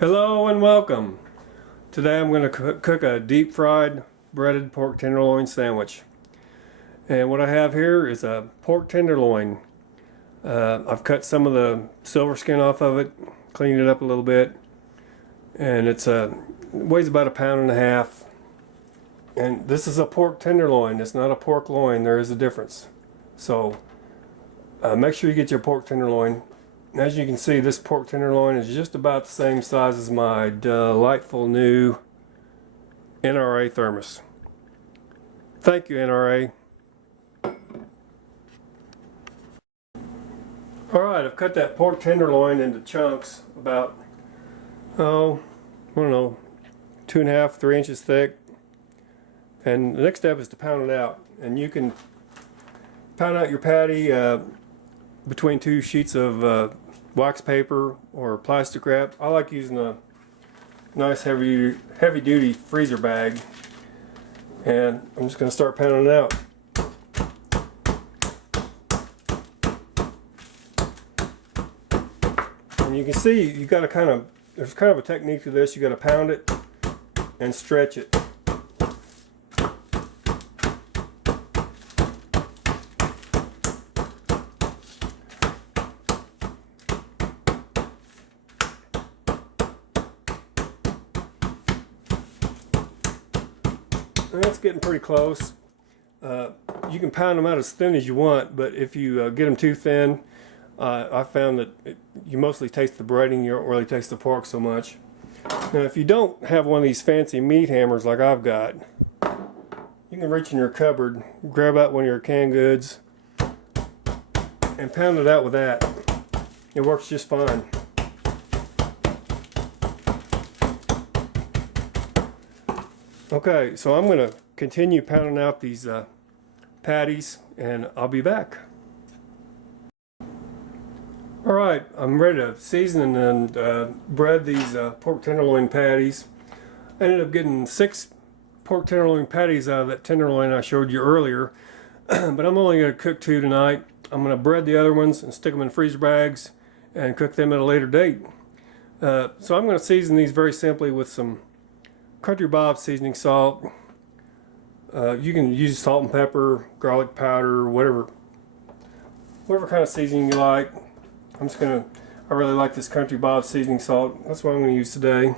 Hello and welcome. Today I'm going to cook a deep fried breaded pork tenderloin sandwich. And what I have here is a pork tenderloin. I've cut some of the silver skin off of it, cleaned it up a little bit, and it weighs about 1.5 pounds. And this is a pork tenderloin. It's not a pork loin. There is a difference. So make sure you get your pork tenderloin. As you can see, this pork tenderloin is just about the same size as my delightful new NRA thermos. Thank you, NRA. Alright, I've cut that pork tenderloin into chunks about, I don't know, 2.5 to 3 inches thick. And the next step is to pound it out. And you can pound out your patty between 2 sheets of wax paper or plastic wrap. I like using a nice heavy duty freezer bag, and I'm just going to start pounding it out. And you can see you got to there's kind of a technique to this. You got to pound it and stretch it. That's getting pretty close. You can pound them out as thin as you want, but if you get them too thin, I found that you mostly taste the breading, you don't really taste the pork so much. Now if you don't have one of these fancy meat hammers like I've got, you can reach in your cupboard, grab out one of your canned goods, and pound it out with that. It works just fine. Okay, so I'm going to continue pounding out these patties, and I'll be back. Alright, I'm ready to season and bread these pork tenderloin patties. I ended up getting 6 pork tenderloin patties out of that tenderloin I showed you earlier, but I'm only going to cook 2 tonight. I'm going to bread the other ones and stick them in freezer bags and cook them at a later date. So I'm going to season these very simply with some Country Bob seasoning salt. You can use salt and pepper, garlic powder, whatever kind of seasoning you like. I really like this Country Bob seasoning salt. That's what I'm going to use today.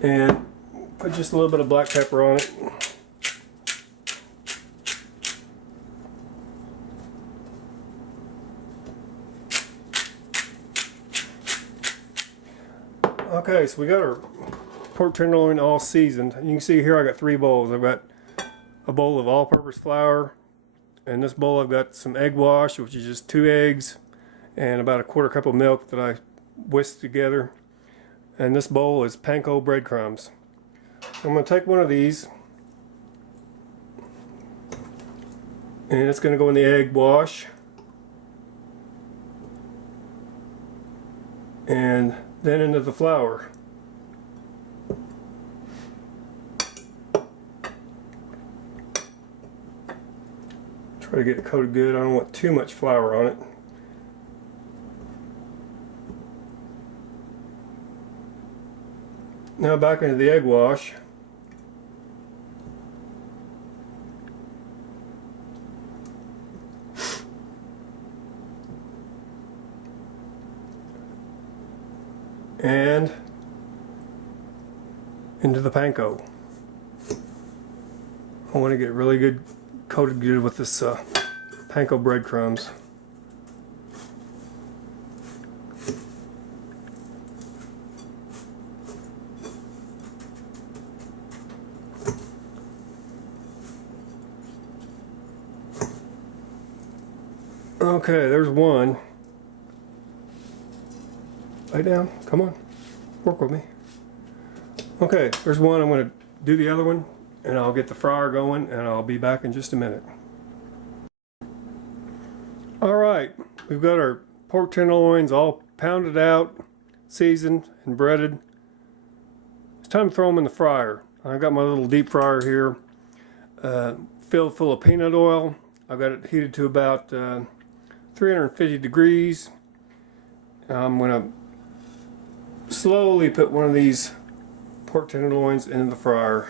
And put just a little bit of black pepper on it. Okay, so we got our pork tenderloin all seasoned. You can see here I got 3 bowls. I've got a bowl of all-purpose flour. In this bowl I've got some egg wash, which is just 2 eggs, and about a 1/4 cup of milk that I whisked together. And this bowl is panko breadcrumbs. I'm going to take one of these, and it's going to go in the egg wash. And then into the flour. Try to get it coated good. I don't want too much flour on it. Now back into the egg wash. And into the panko. I want to get really good coated good with this panko breadcrumbs. Okay, there's one. Lay down, come on, work with me. Okay, there's one. I'm going to do the other one, and I'll get the fryer going, and I'll be back in just a minute. Alright, we've got our pork tenderloins all pounded out, seasoned, and breaded. It's time to throw them in the fryer. I've got my little deep fryer here, filled full of peanut oil. I've got it heated to about 350 degrees. I'm going to slowly put one of these pork tenderloins into the fryer.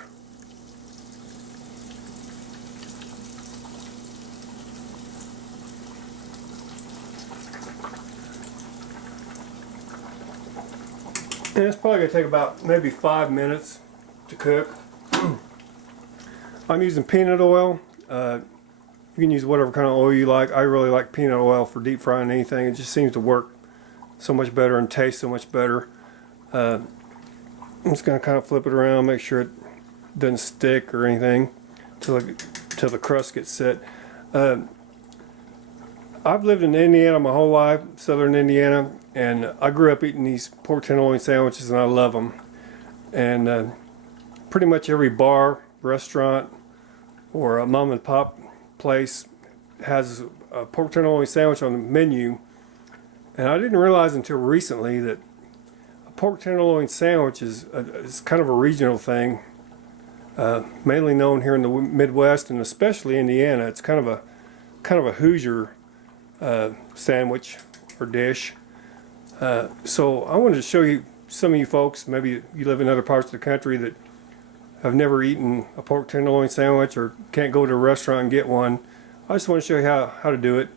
And it's probably going to take about maybe 5 minutes to cook. I'm using peanut oil. You can use whatever kind of oil you like. I really like peanut oil for deep frying anything. It just seems to work so much better and taste so much better. I'm just going to kind of flip it around, make sure it doesn't stick or anything till the crust gets set. I've lived in Indiana my whole life, southern Indiana, and I grew up eating these pork tenderloin sandwiches, and I love them. And pretty much every bar, restaurant, or a mom and pop place has a pork tenderloin sandwich on the menu. And I didn't realize until recently that a pork tenderloin sandwich is kind of a regional thing, mainly known here in the Midwest and especially Indiana. It's kind of a Hoosier sandwich or dish. So I wanted to show you, some of you folks, maybe you live in other parts of the country that have never eaten a pork tenderloin sandwich or can't go to a restaurant and get one. I just want to show you how to do it.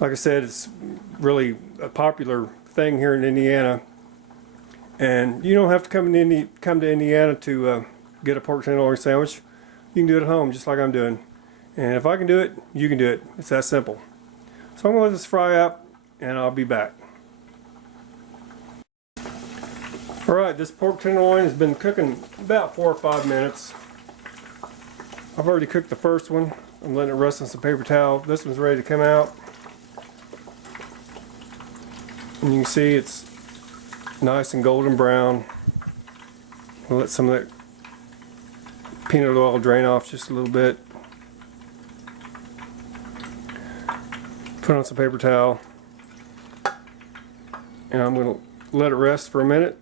Like I said, it's really a popular thing here in Indiana, and you don't have to come to Indiana to get a pork tenderloin sandwich. You can do it at home just like I'm doing. And if I can do it, you can do it. It's that simple. So I'm going to let this fry up, and I'll be back. Alright, this pork tenderloin has been cooking about 4 or 5 minutes. I've already cooked the first one. I'm letting it rest on some paper towel. This one's ready to come out. And you can see it's nice and golden brown. We'll let some of that peanut oil drain off just a little bit. Put on some paper towel. And I'm going to let it rest for a minute.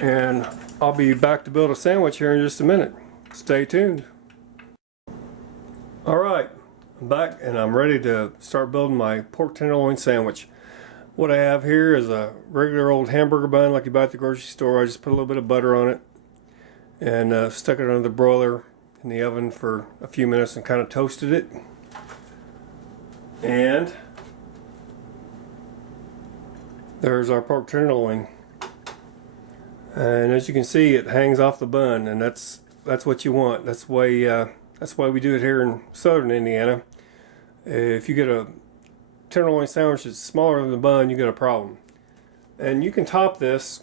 And I'll be back to build a sandwich here in just a minute. Stay tuned. Alright, I'm back and I'm ready to start building my pork tenderloin sandwich. What I have here is a regular old hamburger bun like you buy at the grocery store. I just put a little bit of butter on it and stuck it under the broiler in the oven for a few minutes and kind of toasted it. And there's our pork tenderloin. And as you can see, it hangs off the bun, and that's what you want. That's why we do it here in southern Indiana. If you get a tenderloin sandwich that's smaller than the bun, you get a problem. And you can top this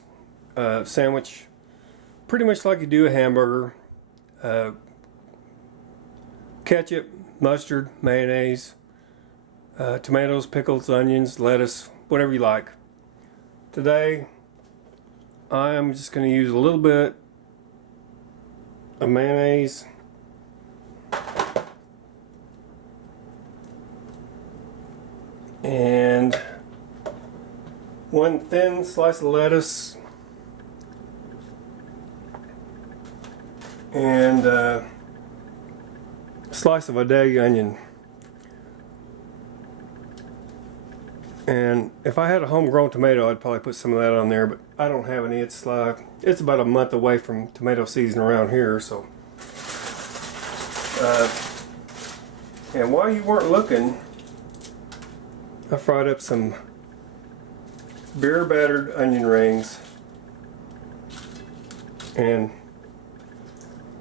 sandwich pretty much like you do a hamburger. Ketchup, mustard, mayonnaise, tomatoes, pickles, onions, lettuce, whatever you like. Today I'm just going to use a little bit of mayonnaise, and one thin slice of lettuce, and a slice of Idalia onion. And if I had a homegrown tomato, I'd probably put some of that on there, but I don't have any. It's about a month away from tomato season around here, so. And while you weren't looking, I fried up some beer battered onion rings, and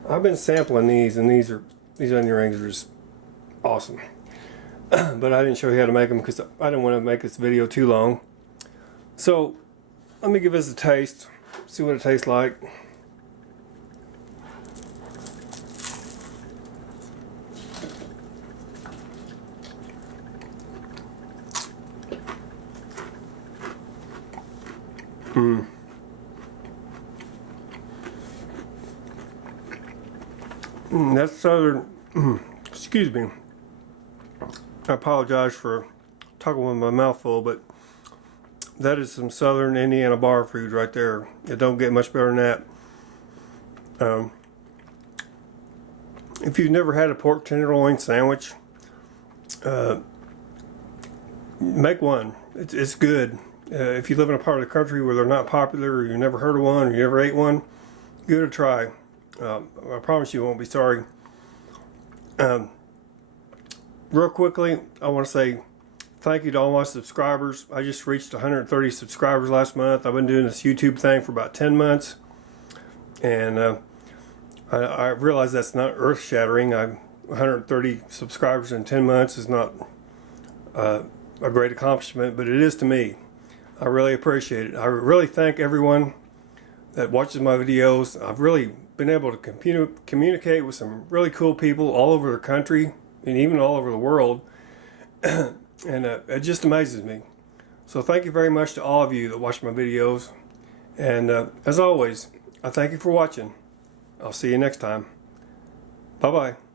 I've been sampling these, and these onion rings are just awesome. But I didn't show you how to make them because I didn't want to make this video too long. So let me give this a taste, see what it tastes like. That's southern. Excuse me. I apologize for talking with my mouth full, but that is some southern Indiana bar food right there. It don't get much better than that. If you've never had a pork tenderloin sandwich, make one. It's good. If you live in a part of the country where they're not popular, or you never heard of one, or you never ate one, give it a try. I promise you won't be sorry. Real quickly, I want to say thank you to all my subscribers. I just reached 130 subscribers last month. I've been doing this YouTube thing for about 10 months. And I realize that's not earth-shattering. 130 subscribers in 10 months is not a great accomplishment, but it is to me. I really appreciate it. I really thank everyone that watches my videos. I've really been able to communicate with some really cool people all over the country and even all over the world. And it just amazes me. So thank you very much to all of you that watch my videos. And as always, I thank you for watching. I'll see you next time. Bye-bye.